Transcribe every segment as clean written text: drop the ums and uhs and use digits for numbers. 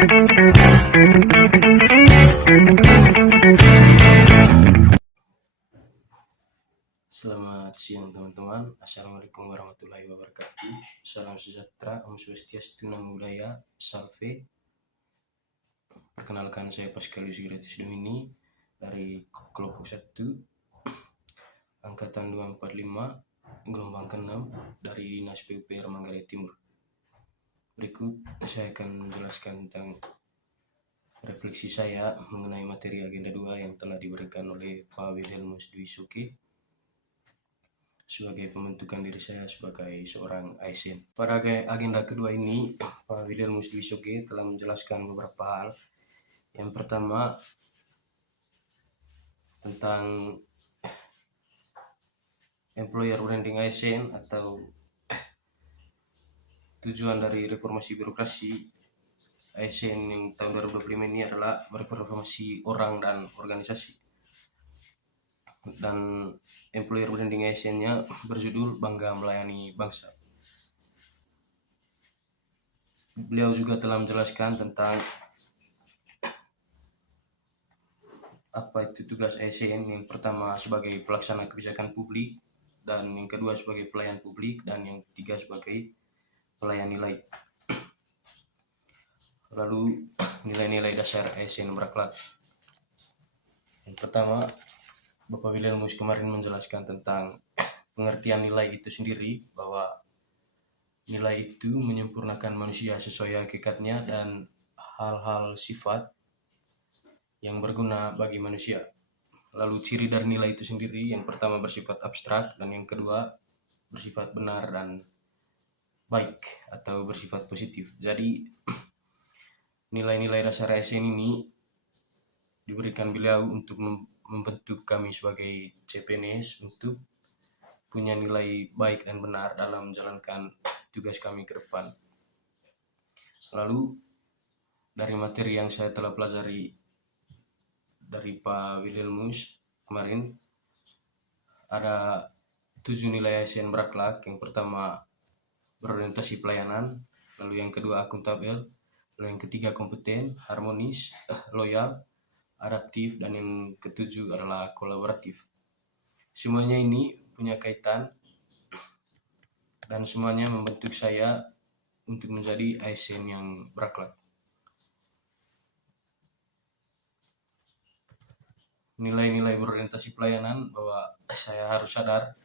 Selamat siang teman-teman. Assalamualaikum warahmatullahi wabarakatuh. Salam sejahtera, Om Swastiastu, Namo Buddhaya, Salve. Perkenalkan, saya Pascalius Gratis Domini dari kelompok 1 angkatan 245 gelombang ke-6 dari Dinas PUPR Manggarai Timur. Berikut saya akan menjelaskan tentang refleksi saya mengenai materi agenda 2 yang telah diberikan oleh Pak Wilhelmus Dwi Suki sebagai pembentukan diri saya sebagai seorang ASN. Pada agenda kedua ini, Pak Wilhelmus Dwi Suki telah menjelaskan beberapa hal. Yang pertama, tentang employer branding ASN atau tujuan dari reformasi birokrasi ASN yang tahun 2025 ini adalah mereformasi orang dan organisasi. Dan employer branding ASN-nya berjudul Bangga Melayani Bangsa. Beliau juga telah menjelaskan tentang apa itu tugas ASN. Yang pertama sebagai pelaksana kebijakan publik, dan yang kedua sebagai pelayan publik, dan yang ketiga sebagai pelayan nilai. Lalu nilai-nilai dasar ASN berakhlak. Yang pertama, Bapak Wilhelmus kemarin menjelaskan tentang pengertian nilai itu sendiri, bahwa nilai itu menyempurnakan manusia sesuai hakikatnya dan hal-hal sifat yang berguna bagi manusia. Lalu ciri dari nilai itu sendiri, yang pertama bersifat abstrak, dan yang kedua bersifat benar dan baik atau bersifat positif. Jadi nilai-nilai dasar ASN ini diberikan beliau untuk membentuk kami sebagai CPNS untuk punya nilai baik dan benar dalam menjalankan tugas kami ke depan. Lalu dari materi yang saya telah pelajari dari Pak Wilhelmus kemarin, ada 7 nilai ASN berakhlak. Yang pertama berorientasi pelayanan, lalu yang kedua akuntabel, lalu yang ketiga kompeten, harmonis, loyal, adaptif, dan yang ketujuh adalah kolaboratif. Semuanya ini punya kaitan dan semuanya membentuk saya untuk menjadi ASN yang berakhlak. Nilai-nilai berorientasi pelayanan, bahwa saya harus sadar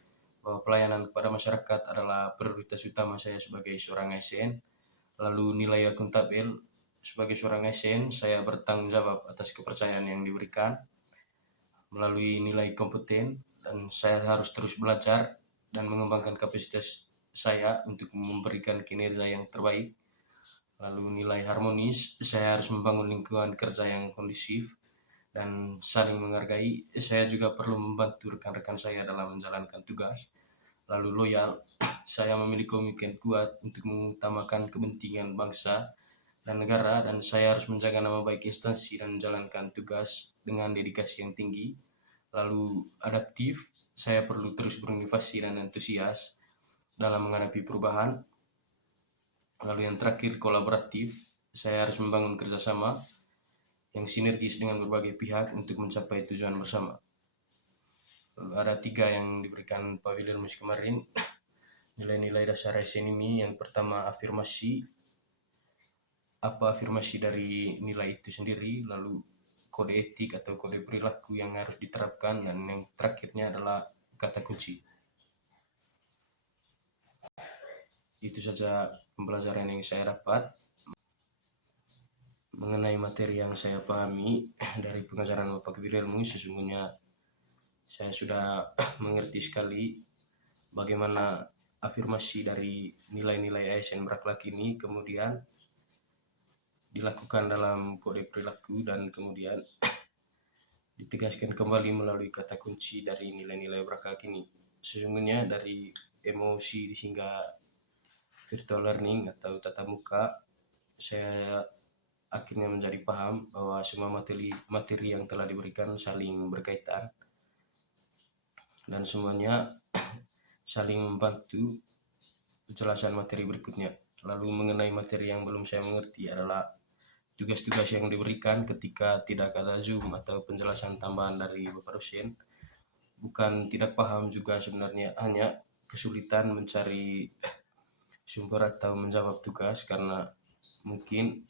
bahwa pelayanan kepada masyarakat adalah prioritas utama saya sebagai seorang ASN. Lalu nilai akuntabel, sebagai seorang ASN saya bertanggung jawab atas kepercayaan yang diberikan. Melalui nilai kompeten, dan saya harus terus belajar dan mengembangkan kapasitas saya untuk memberikan kinerja yang terbaik. Lalu nilai harmonis, saya harus membangun lingkungan kerja yang kondusif dan saling menghargai. Saya juga perlu membantu rekan-rekan saya dalam menjalankan tugas. Lalu loyal, saya memiliki komitmen kuat untuk mengutamakan kepentingan bangsa dan negara, dan saya harus menjaga nama baik instansi dan menjalankan tugas dengan dedikasi yang tinggi. Lalu adaptif, saya perlu terus berinovasi dan antusias dalam menghadapi perubahan. Lalu yang terakhir kolaboratif, saya harus membangun kerjasama yang sinergis dengan berbagai pihak untuk mencapai tujuan bersama. Lalu ada 3 yang diberikan Pak Wilhelmus kemarin, nilai-nilai dasar ASN ini. Yang pertama afirmasi, apa afirmasi dari nilai itu sendiri, lalu kode etik atau kode perilaku yang harus diterapkan, dan yang terakhirnya adalah kata kunci. Itu saja pembelajaran yang saya dapat mengenai materi yang saya pahami dari pengajaran Bapak Wilhelmus. Sesungguhnya saya sudah mengerti sekali bagaimana afirmasi dari nilai-nilai ASN berakhlak ini kemudian dilakukan dalam kode perilaku, dan kemudian ditegaskan kembali melalui kata kunci dari nilai-nilai berakhlak ini. Sesungguhnya dari emosi hingga virtual learning atau tatap muka, saya akhirnya menjadi paham bahwa semua materi yang telah diberikan saling berkaitan dan semuanya saling membantu penjelasan materi berikutnya. Lalu mengenai materi yang belum saya mengerti adalah tugas-tugas yang diberikan ketika tidak ada Zoom atau penjelasan tambahan dari Bapak dosen. Bukan tidak paham juga sebenarnya, hanya kesulitan mencari sumber atau menjawab tugas karena mungkin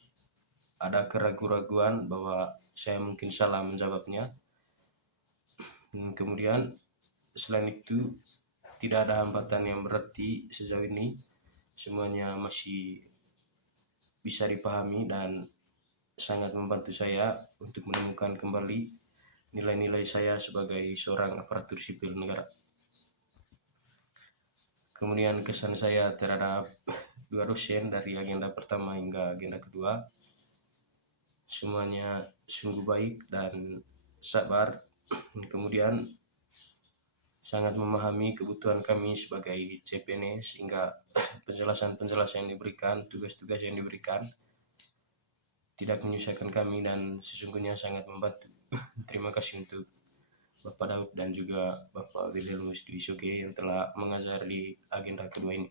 ada keraguan-raguan bahwa saya mungkin salah menjawabnya. Kemudian selain itu tidak ada hambatan yang berarti sejauh ini, semuanya masih bisa dipahami dan sangat membantu saya untuk menemukan kembali nilai-nilai saya sebagai seorang aparatur sipil negara. Kemudian kesan saya terhadap dua dosen dari agenda pertama hingga agenda kedua, semuanya sungguh baik dan sabar. Kemudian sangat memahami kebutuhan kami sebagai CPNS sehingga penjelasan-penjelasan yang diberikan, tugas-tugas yang diberikan tidak menyusahkan kami dan sesungguhnya sangat membantu. Terima kasih untuk Bapak Daud dan juga Bapak Wilhelmus Dwi Suge yang telah mengajar di agenda kedua ini.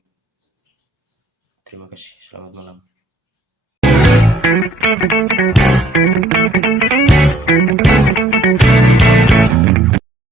Terima kasih, selamat malam.